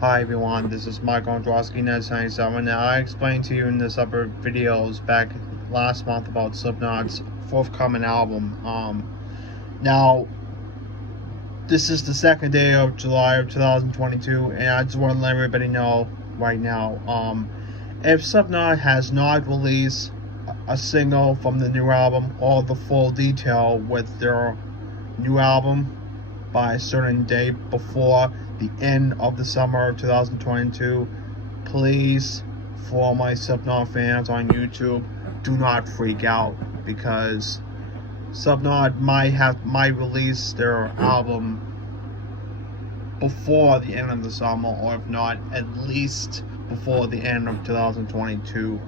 Hi everyone, this is Michael Androsky, Net97. Now, I explained to you in the upper videos back last month about Slipknot's forthcoming album. Now, this is the second day of July of 2022, and I just want to let everybody know right now, if Slipknot has not released a single from the new album or the full detail with their new album by a certain date before the end of the summer of 2022, please, for all my Slipknot fans on YouTube, do not freak out, because Slipknot might release their album before the end of the summer, or if not, at least before the end of 2022.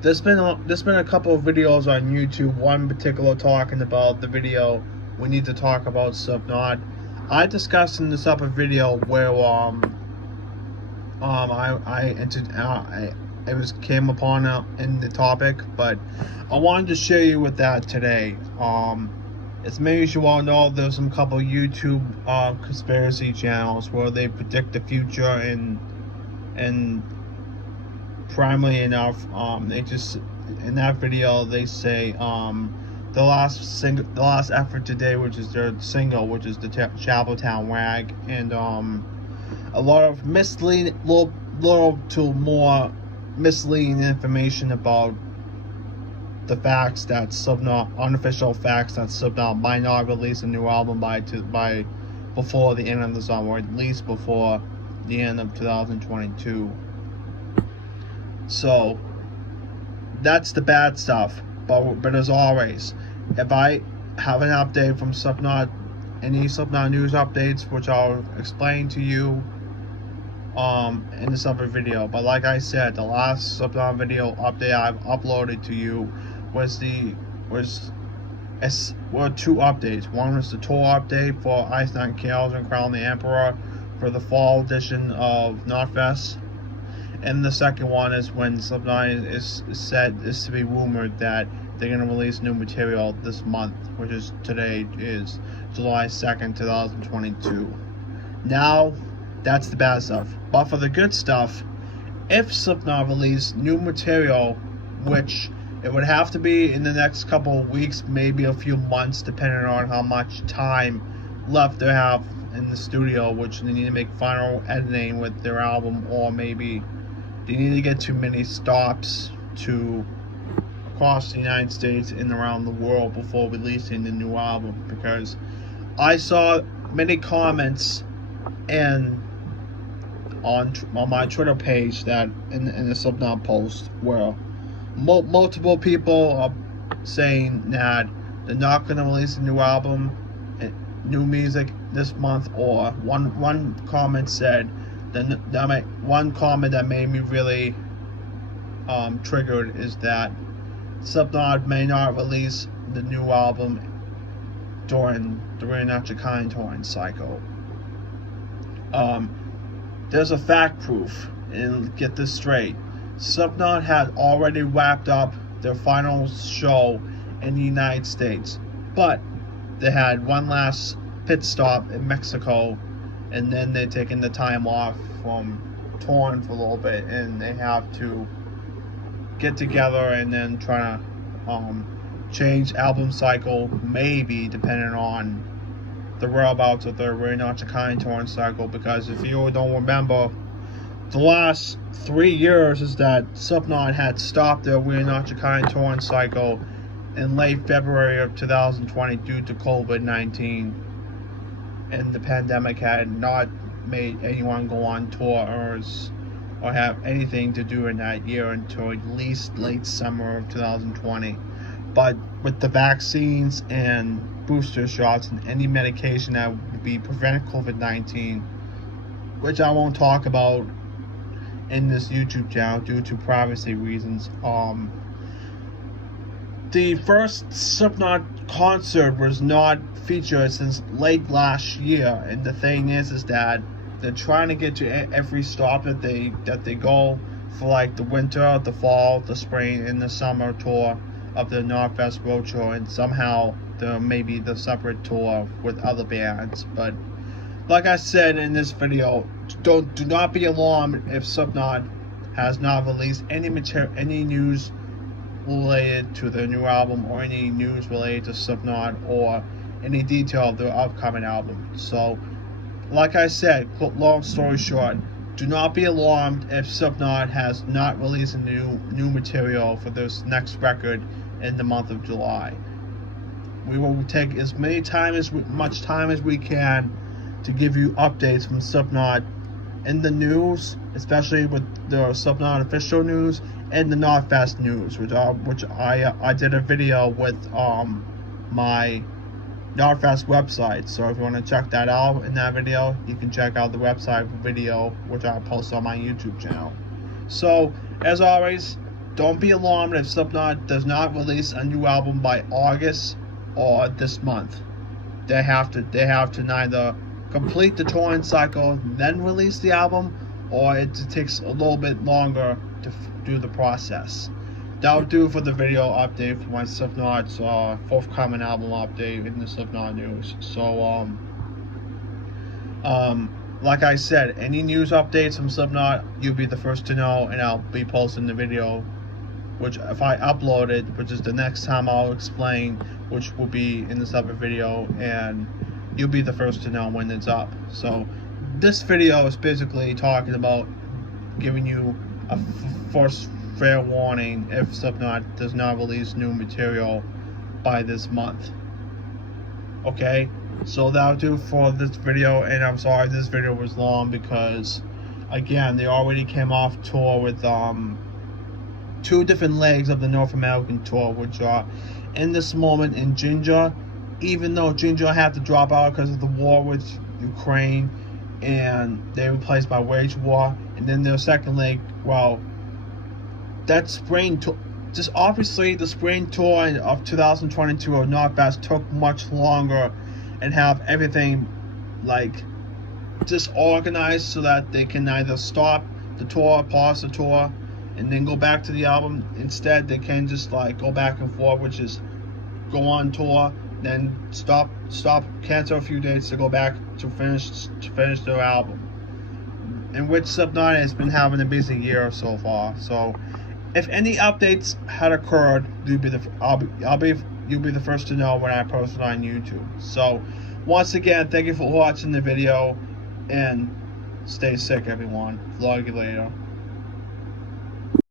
There's been a couple of videos on YouTube, one in particular talking about the video "We Need to Talk About Slipknot." I discussed in this upper video where came upon in the topic, but I wanted to share you with that today. As many as you all know, there's some couple YouTube conspiracy channels where they predict the future, and primarily enough, they just, in that video they say the last effort today, which is their single, which is the Chapeltown Rag, and a lot of misleading, little to more misleading information about the facts that Slipknot, unofficial facts that Slipknot might not release a new album by before the end of the summer, or at least before the end of 2022. So that's the bad stuff. But as always, if I have an update from Slipknot, any Slipknot news updates, which I'll explain to you in this other video. But like I said, the last Slipknot video update I've uploaded to you were two updates. One was the tour update for Ice Nine Kills and Crown the Emperor for the fall edition of Knotfest. And the second one is when Slipknot is to be rumored that they're going to release new material this month, which is today, is July 2nd, 2022. Now, that's the bad stuff. But for the good stuff, if Slipknot release new material, which it would have to be in the next couple of weeks, maybe a few months, depending on how much time left they have in the studio, which they need to make final editing with their album, or maybe they need to get too many stops across the United States and around the world before releasing the new album. Because I saw many comments on my Twitter page that in the Slipknot post where multiple people are saying that they're not going to release a new album, new music this month, or one comment said, one comment that made me really triggered is that Slipknot may not release the new album during the Reunachikain touring cycle. There's a fact proof, and get this straight. Slipknot had already wrapped up their final show in the United States, but they had one last pit stop in Mexico, and then they're taking the time off from touring for a little bit, and they have to get together and then try to change album cycle, maybe depending on the whereabouts of their Reunachikain touring cycle. Because if you don't remember, the last 3 years is that Slipknot had stopped their Reunachikain touring cycle in late February of 2020 due to COVID-19, and the pandemic had not made anyone go on tours or have anything to do in that year until at least late summer of 2020. But with the vaccines and booster shots and any medication that would be preventing COVID-19, which I won't talk about in this YouTube channel due to privacy reasons, the first Slipknot concert was not featured since late last year, and the thing is that they're trying to get to every stop that they go for, like the winter, the fall, the spring, and the summer tour of the Knotfest Roadshow, and somehow there may be the separate tour with other bands. But like I said in this video, do not be alarmed if Slipknot has not released any news related to their new album, or any news related to Slipknot, or any detail of their upcoming album. So, like I said, long story short, do not be alarmed if Slipknot has not released a new material for this next record in the month of July. We will take as much time as we can to give you updates from Slipknot in the news, especially with the Slipknot official news and the Knotfest news, which I did a video with my Knotfest website. So if you want to check that out in that video, you can check out the website video, which I post on my YouTube channel. So as always, don't be alarmed if Slipknot does not release a new album by August or this month. They have to neither complete the touring cycle, then release the album, or it takes a little bit longer to do the process. That'll do for the video update for my Slipknot's forthcoming album update in the Slipknot news. So, like I said, any news updates from Slipknot, you'll be the first to know, and I'll be posting the video, which if I upload it, which is the next time I'll explain, which will be in this other video, and you'll be the first to know when it's up. So this video is basically talking about giving you a first fair warning if Slipknot does not release new material by this month. Okay, so that'll do for this video, and I'm sorry this video was long because, again, they already came off tour with two different legs of the North American tour, which are In This Moment in Ginger. Even though Ginger had to drop out because of the war with Ukraine, and they replaced by Wage War, and then their second leg, well, that spring tour, just obviously the spring tour of 2022 of Knotfest took much longer, and have everything like just organized so that they can either stop the tour, pause the tour, and then go back to the album. Instead, they can just like go back and forth, which is go on tour, then stop, cancel a few dates to go back to finish their album. In which Slipknot has been having a busy year so far. So, if any updates had occurred, you'll be the first to know when I post it on YouTube. So, once again, thank you for watching the video, and stay sick, everyone. Vlog you later.